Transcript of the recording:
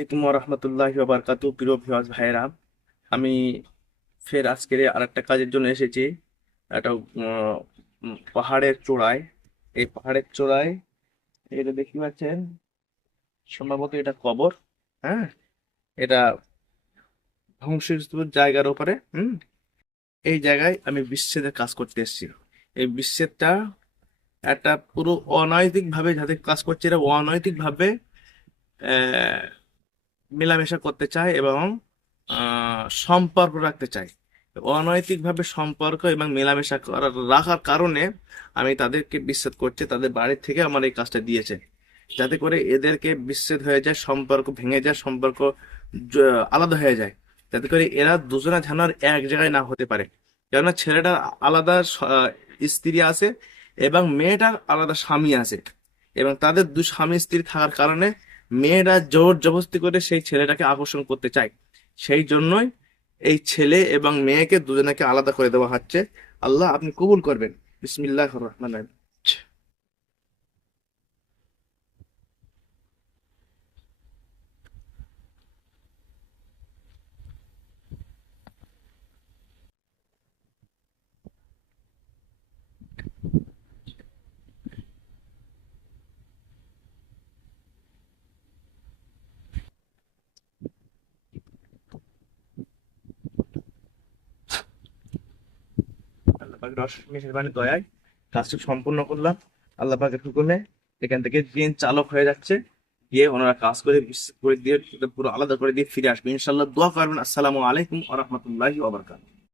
আসসালামু রহমতুল্লাহি ওয়া বারাকাতুহু। প্রিয় ভিউয়ার্স ভাইয়েরা, আমি ফের আজকের আরেকটা কাজের জন্য এসেছি। একটা পাহাড়ের চূড়ায়। এই পাহাড়ের চূড়ায় এটা দেখতে পাচ্ছেন, সম্ভবত এটা কবর। হ্যাঁ, এটা ধ্বংসস্তূপ জায়গার উপরে। এই জায়গায় আমি বিচ্ছেদের কাজ করতে এসেছি। এই বিচ্ছেদটা একটা পুরো অনৈতিক ভাবে যাদের কাজ করছে, এরা অনৈতিক ভাবে মেলামেশা করতে চায় এবং সম্পর্ক রাখতে চায়। অনৈতিকভাবে সম্পর্ক এবং মেলামেশা রাখার কারণে আমি তাদেরকে বিচ্ছেদ করছি। তাদের বাড়ি থেকে আমার এই কাজটা দিয়েছে, যাতে করে এদেরকে বিচ্ছেদ হয়ে যায়, সম্পর্ক ভেঙে যায়, সম্পর্ক আলাদা হয়ে যায়, যাতে করে এরা দুজনা যেন আর এক জায়গায় না হতে পারে। কেননা ছেলেটার আলাদা স্ত্রী আছে এবং মেয়েটার আলাদা স্বামী আছে, এবং তাদের স্বামী স্ত্রী থাকার কারণে মেয়েরা জোর জবরদস্তি করে সেই ছেলেটাকে আকর্ষণ করতে চায়। সেই জন্যই এই ছেলে এবং মেয়েকে দুজনকে আলাদা করে দেওয়া হচ্ছে। আল্লাহ আপনি কবুল করবেন। বিসমিল্লাহির রহমানির রহিম। আল্লাহ পাকের অশেষ মেহেরবানি দয়ায় কাজটি সম্পূর্ণ করলাম। আল্লাহ পাকের হুকুমে এখান থেকে ট্রেন চালক হয়ে যাচ্ছে, গিয়ে ওনারা কাজ করে বিশেষ করে দিয়ে পুরো আলাদা করে দিয়ে ফিরে আসবে ইনশাল্লাহ। দোয়া করবেন। আসসালামু আলাইকুম ওয়া রাহমাতুল্লাহি ওয়া বারাকাতুহু।